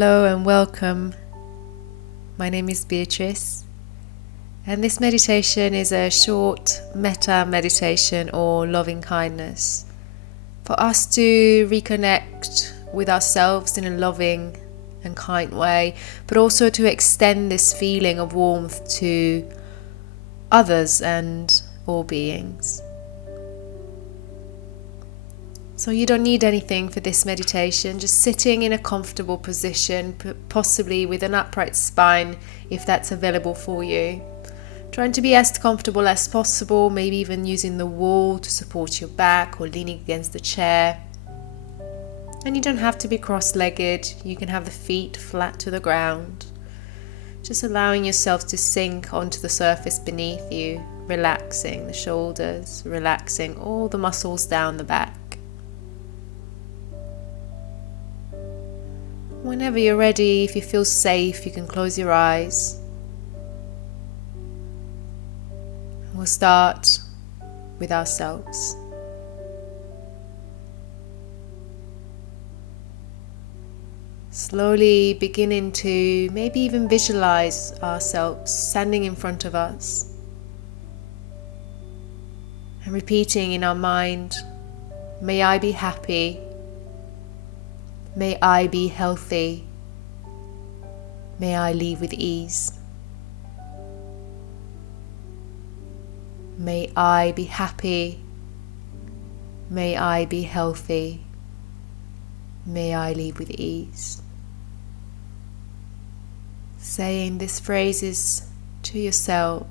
Hello and welcome. My name is Beatrice, and this meditation is a short Metta meditation or loving kindness for us to reconnect with ourselves in a loving and kind way, but also to extend this feeling of warmth to others and all beings. So you don't need anything for this meditation, just sitting in a comfortable position, possibly with an upright spine if that's available for you. Trying to be as comfortable as possible, maybe even using the wall to support your back or leaning against the chair. And you don't have to be cross-legged, you can have the feet flat to the ground. Just allowing yourself to sink onto the surface beneath you, relaxing the shoulders, relaxing all the muscles down the back. Whenever you're ready, if you feel safe, you can close your eyes. We'll start with ourselves. Slowly beginning to maybe even visualize ourselves standing in front of us and repeating in our mind, may I be happy. May I be healthy. May I live with ease. May I be happy. May I be healthy. May I live with ease. Saying these phrases to yourself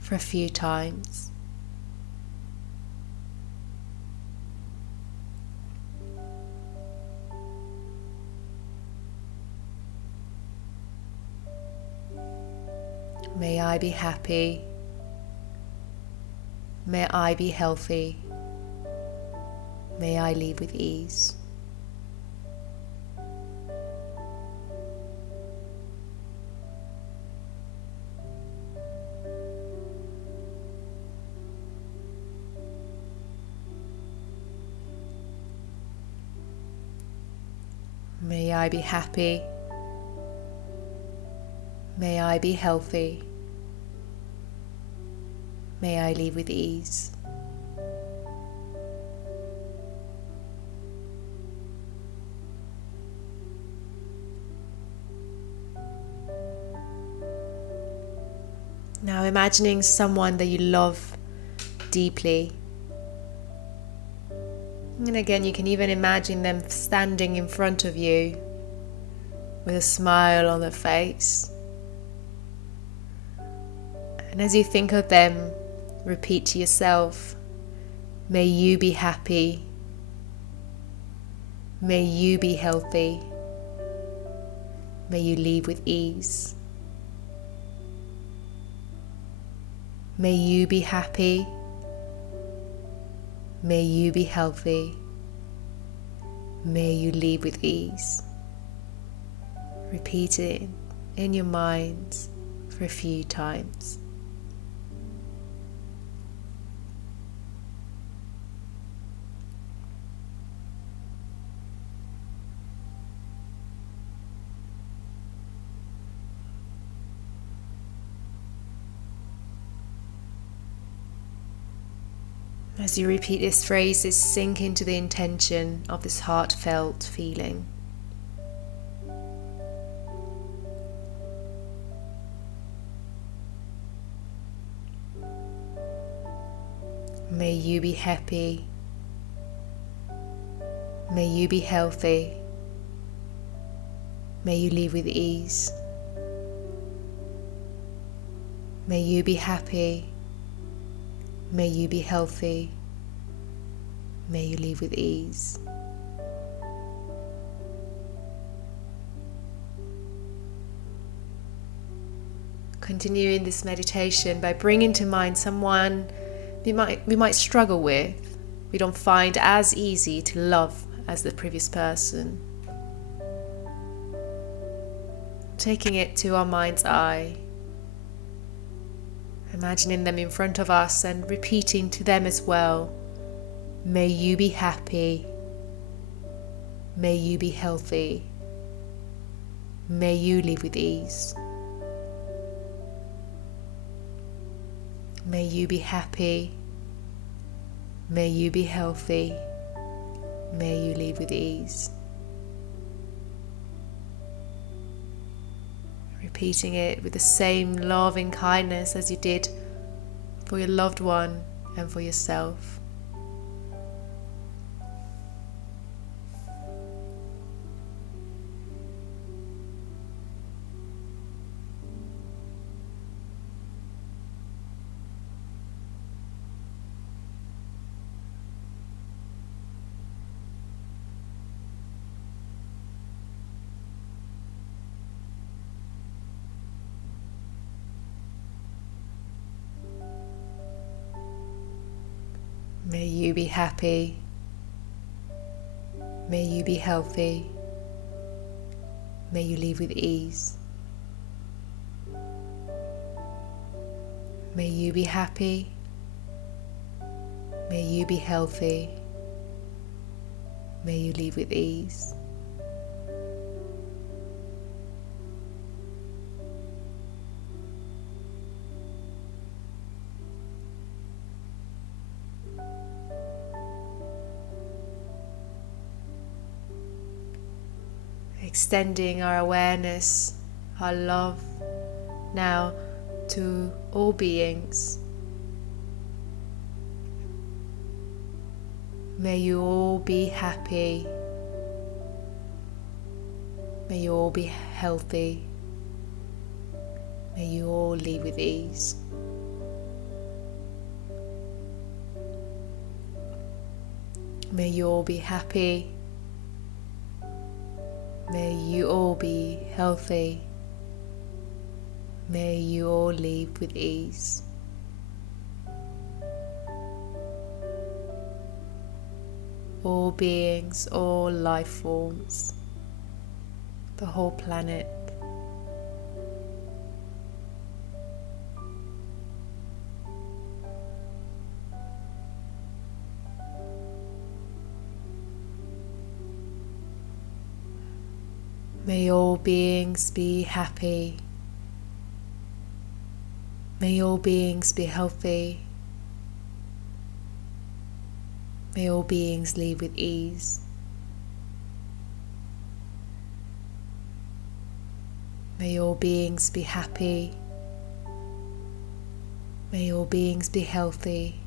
for a few times. May I be happy. May I be healthy. May I live with ease. May I be happy. May I be healthy. May I live with ease. Now imagining someone that you love deeply. And again, you can even imagine them standing in front of you with a smile on their face. And as you think of them, repeat to yourself, may you be happy. May you be healthy. May you live with ease. May you be happy. May you be healthy. May you live with ease. Repeat it in your mind for a few times. As you repeat these phrases, sink into the intention of this heartfelt feeling. May you be happy. May you be healthy. May you live with ease. May you be happy. May you be healthy. May you live with ease. Continuing this meditation by bringing to mind someone we might struggle with, we don't find as easy to love as the previous person. Taking it to our mind's eye, imagining them in front of us and repeating to them as well, may you be happy, may you be healthy, May you live with ease. May you be happy. May you be healthy. May you live with ease. Repeating it with the same loving kindness as you did for your loved one and for yourself. May you be happy. May you be healthy. May you live with ease. May you be happy. May you be healthy. May you live with ease. Extending our awareness, our love now to all beings. May you all be happy. May you all be healthy. May you all live with ease. May you all be happy. May you all be healthy. May you all live with ease. All beings, all life forms, the whole planet. May all beings be happy. May all beings be healthy. May all beings live with ease. May all beings be happy. May all beings be healthy.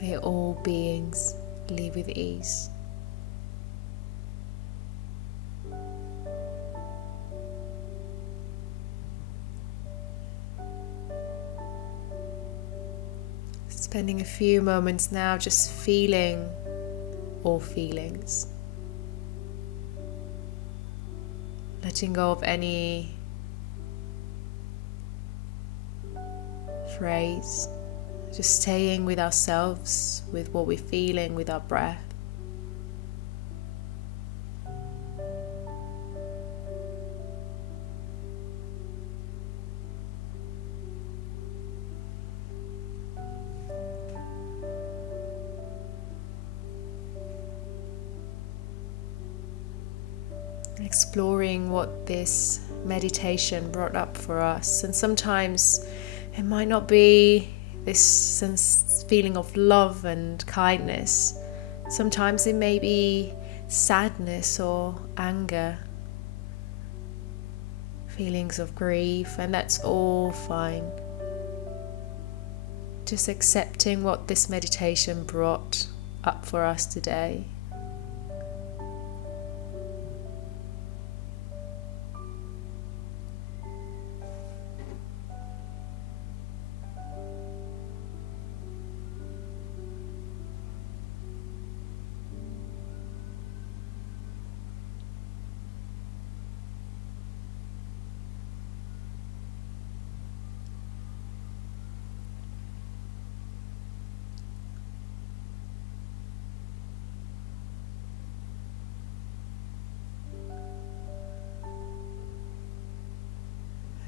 May all beings live with ease. Spending a few moments now just feeling all feelings. Letting go of any phrase. Just staying with ourselves, with what we're feeling, with our breath. Exploring what this meditation brought up for us, and sometimes it might not be this feeling of love and kindness. Sometimes it may be sadness or anger, feelings of grief, and that's all fine. Just accepting what this meditation brought up for us today.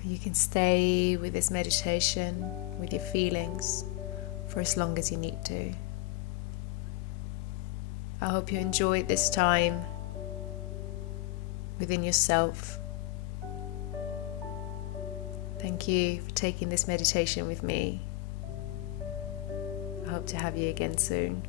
You can stay with this meditation, with your feelings, for as long as you need to. I hope you enjoyed this time within yourself. Thank you for taking this meditation with me. I hope to have you again soon.